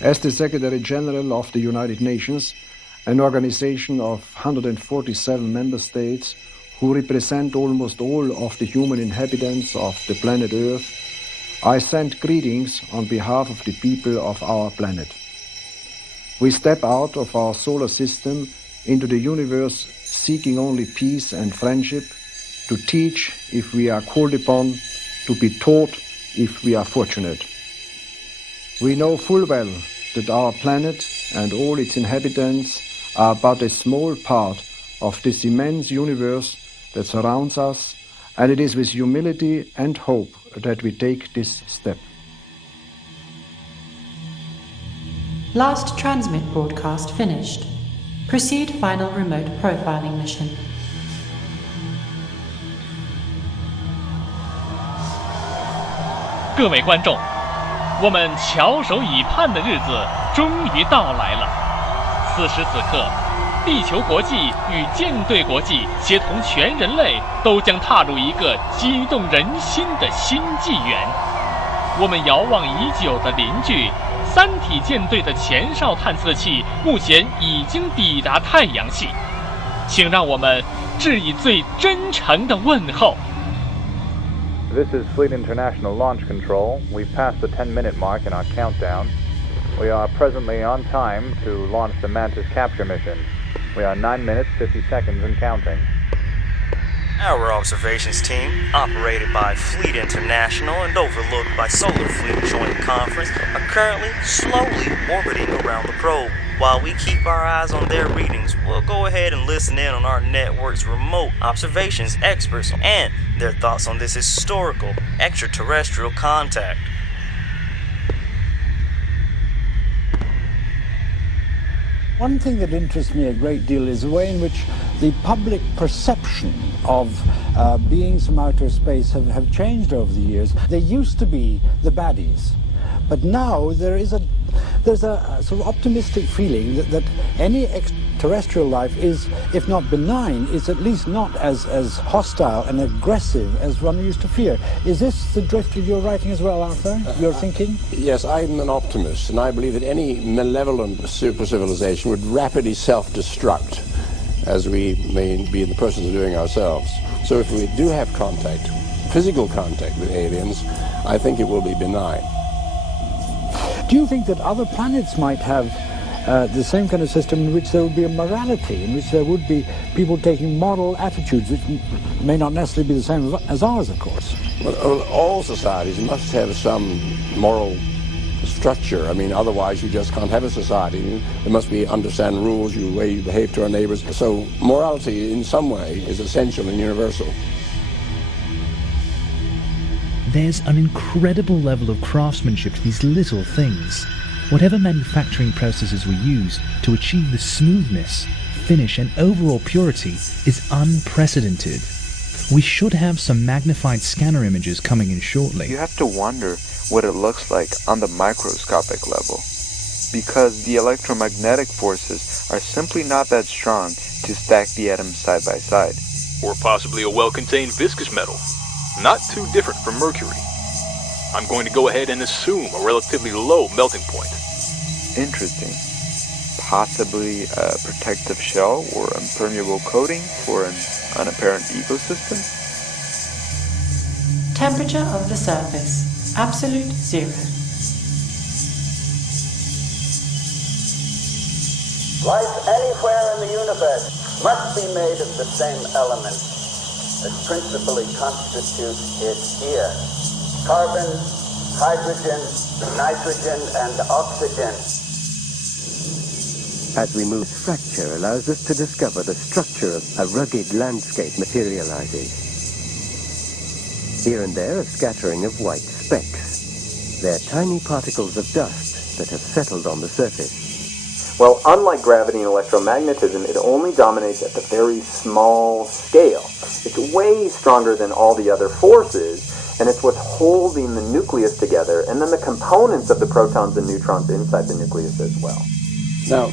As the Secretary General of the United Nations, an organization of 147 member states who represent almost all of the human inhabitants of the planet Earth, I send greetings on behalf of the people of our planet. We step out of our solar system into the universe seeking only peace and friendship, to teach if we are called upon, to be taught if we are fortunate. We know full well that our planet and all its inhabitants are but a small part of this immense universe that surrounds us, and it is with humility and hope that we take this step. Last transmit broadcast finished. Proceed final remote profiling mission. 各位观众，我们翘首以盼的日子终于到来了。此时此刻，地球国际与舰队国际协同全人类都将踏入一个激动人心的新纪元。我们遥望已久的邻居三体舰队的前哨探测器目前已经抵达太阳系，请让我们致以最真诚的问候。This is Fleet International Launch Control. We've passed the 10-minute mark in our countdown. We are presently on time to launch the Mantis capture mission. We are 9 minutes, 50 seconds and counting. Our observations team, operated by Fleet International and overlooked by Solar Fleet Joint Conference, are currently slowly orbiting around the probe. While we keep our eyes on their readings, we'll go ahead and listen in on our network's remote observations experts and their thoughts on this historical extraterrestrial contact. One thing that interests me a great deal is the way in which the public perception of beings from outer space have changed over the years. They used to be the baddies, but now there's a sort of optimistic feeling that any extraterrestrial life is, if not benign, is at least not as hostile and aggressive as one used to fear. Is this the drift of your writing as well, Arthur? Your thinking? Yes, I'm an optimist, and I believe that any malevolent super-civilization would rapidly self-destruct, as we may be in the process of doing ourselves. So if we do have contact, physical contact with aliens, I think it will be benign. Do you think that other planets might have the same kind of system in which there would be a morality, in which there would be people taking moral attitudes, which may not necessarily be the same as ours, of course? Well, all societies must have some moral structure. I mean, otherwise you just can't have a society. There must be understand rules, the way you behave to our neighbors. So morality, in some way, is essential and universal. There's an incredible level of craftsmanship to these little things. Whatever manufacturing processes we use to achieve the smoothness, finish and overall purity is unprecedented. We should have some magnified scanner images coming in shortly. You have to wonder what it looks like on the microscopic level, because the electromagnetic forces are simply not that strong to stack the atoms side by side. Or possibly a well-contained viscous metal, not too different from mercury. I'm going to go ahead and assume a relatively low melting point. Interesting. Possibly a protective shell or impermeable coating for an unapparent ecosystem? Temperature of the surface, absolute zero. Life anywhere in the universe must be made of the same elements that principally constitute it here. Carbon, hydrogen, nitrogen, and oxygen. As we move, fracture allows us to discover the structure of a rugged landscape materializing. Here and there, a scattering of white specks. They're tiny particles of dust that have settled on the surface. Well, unlike gravity and electromagnetism, it only dominates at the very small scale. It's way stronger than all the other forces, and it's what's holding the nucleus together, and then the components of the protons and neutrons inside the nucleus as well. Now,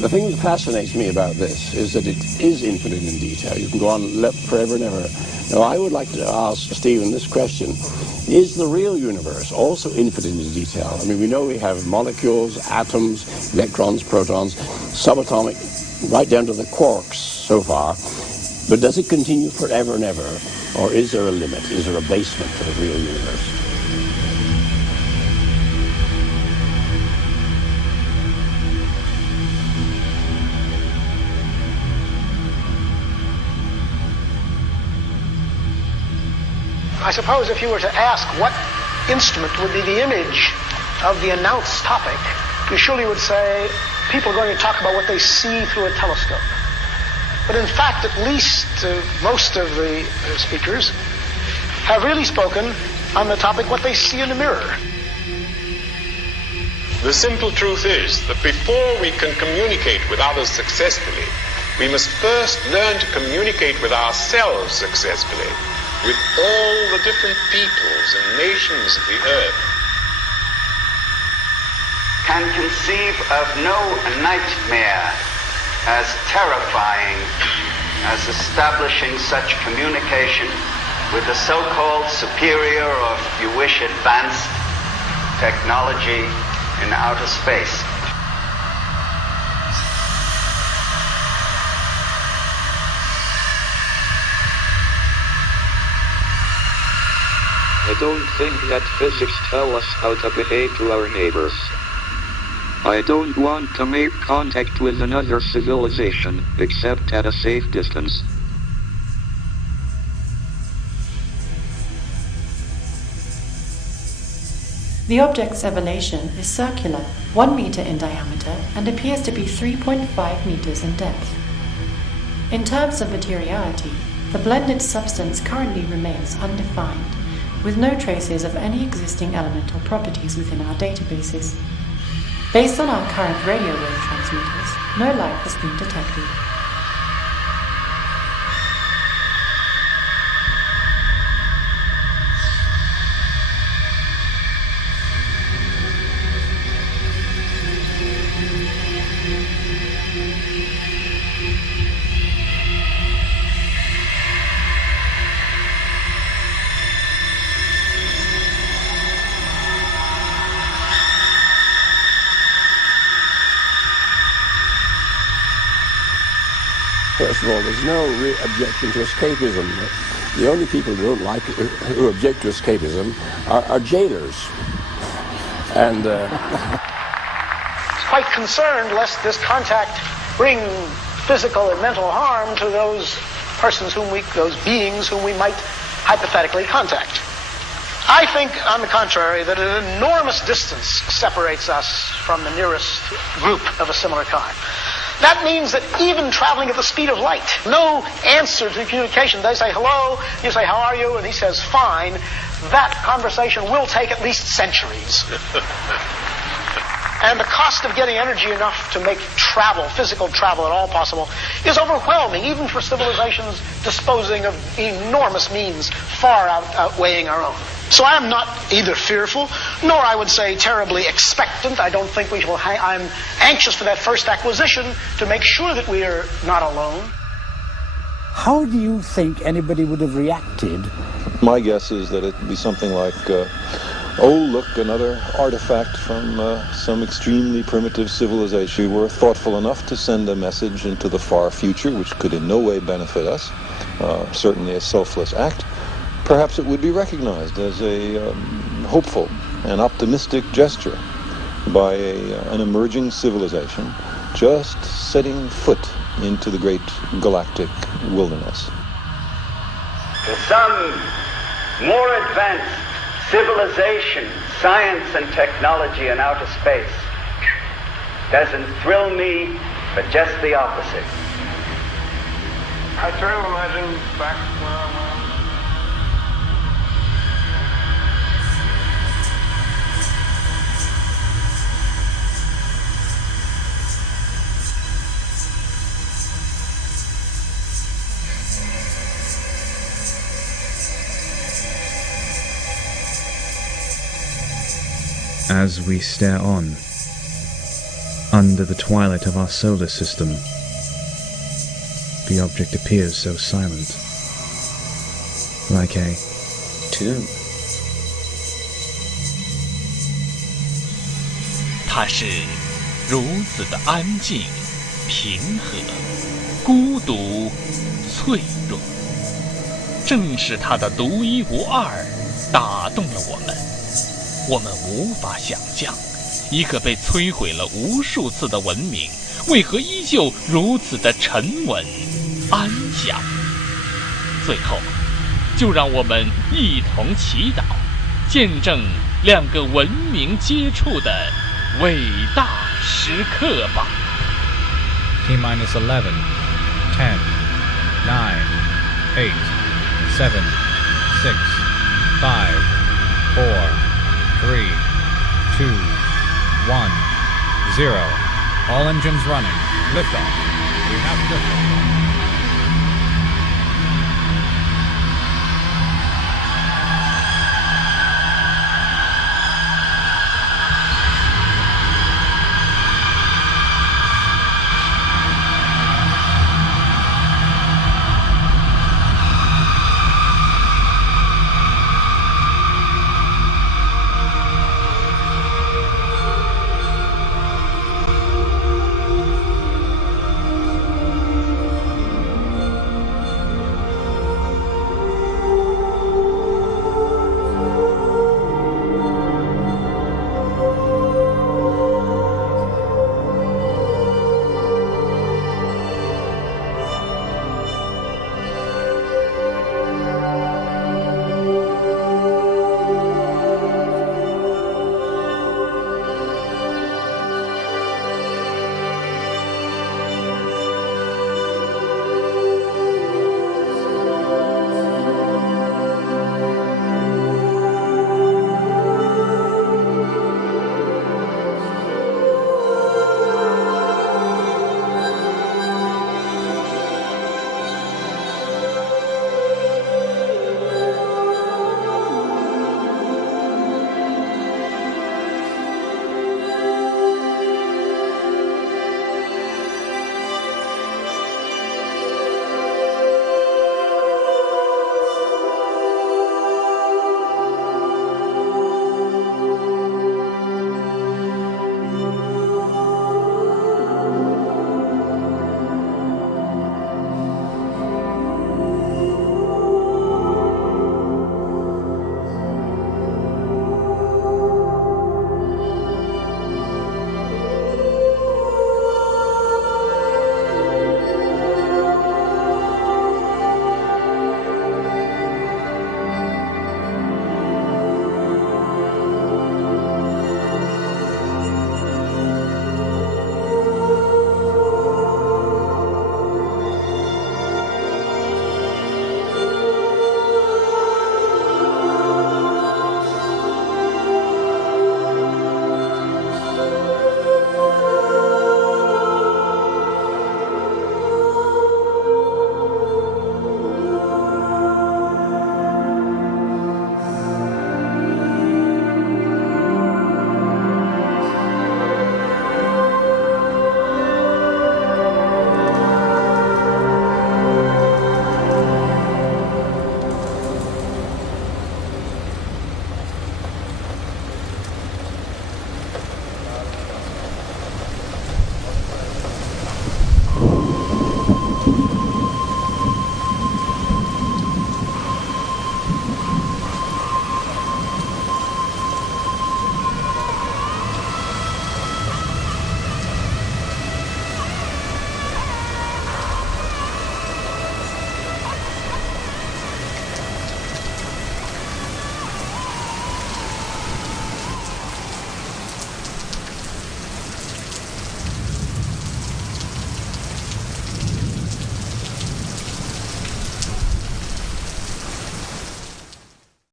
The thing that fascinates me about this is that it is infinite in detail. You can go on forever and ever. Now, I would like to ask Stephen this question. Is the real universe also infinite in detail? I mean, we know we have molecules, atoms, electrons, protons, subatomic, right down to the quarks so far. But does it continue forever and ever? Or is there a limit? Is there a basement to the real universe? I suppose if you were to ask what instrument would be the image of the announced topic, you surely would say people are going to talk about what they see through a telescope. But in fact, at least most of the speakers have really spoken on the topic what they see in the mirror. The simple truth is that before we can communicate with others successfully, we must first learn to communicate with ourselves successfully, with all the different peoples and nations of the earth. Can conceive of no nightmare as terrifying as establishing such communication with the so-called superior, or if you wish, advanced technology in outer space. I don't think that physics tell us how to behave to our neighbors. I don't want to make contact with another civilization, except at a safe distance. The object's evolution is circular, 1 meter in diameter, and appears to be 3.5 meters in depth. In terms of materiality, the blended substance currently remains undefined, with no traces of any existing elemental properties within our databases. Based on our current radio wave transmitters, no life has been detected. First of all, there's no objection to escapism. The only people who don't like it, who object to escapism are jailers. And It's quite concerned lest this contact bring physical and mental harm to those persons those beings whom we might hypothetically contact. I think, on the contrary, that an enormous distance separates us from the nearest group of a similar kind. That means that even traveling at the speed of light, no answer to communication. They say hello, you say how are you, and he says fine. That conversation will take at least centuries. And the cost of getting energy enough to make travel, physical travel at all possible, is overwhelming, even for civilizations disposing of enormous means far outweighing our own. So I am not either fearful, nor I would say terribly expectant. I don't think we will I'm anxious for that first acquisition to make sure that we are not alone. How do you think anybody would have reacted? My guess is that it would be something like, oh, look, another artifact from some extremely primitive civilization. We were thoughtful enough to send a message into the far future, which could in no way benefit us, certainly a selfless act. Perhaps it would be recognized as a hopeful and optimistic gesture by an emerging civilization just setting foot into the great galactic wilderness. Some more advanced civilization, science and technology in outer space doesn't thrill me, but just the opposite. I try to imagine back when As we stare on, Under the twilight of our solar system, the object appears so silent, like a tomb. 它是如此的安静、平和、孤独、脆弱，正是它的独一无二打动了我们。我们无法想象，一个被摧毁了无数次的文明，为何依旧如此的沉稳、安详。最后，就让我们一同祈祷，见证两个文明接触的伟大时刻吧。T-11, 10, 9, 8, 7, 6, 5, 4, 3, 2, 1, 0. All engines running. Liftoff. We have liftoff.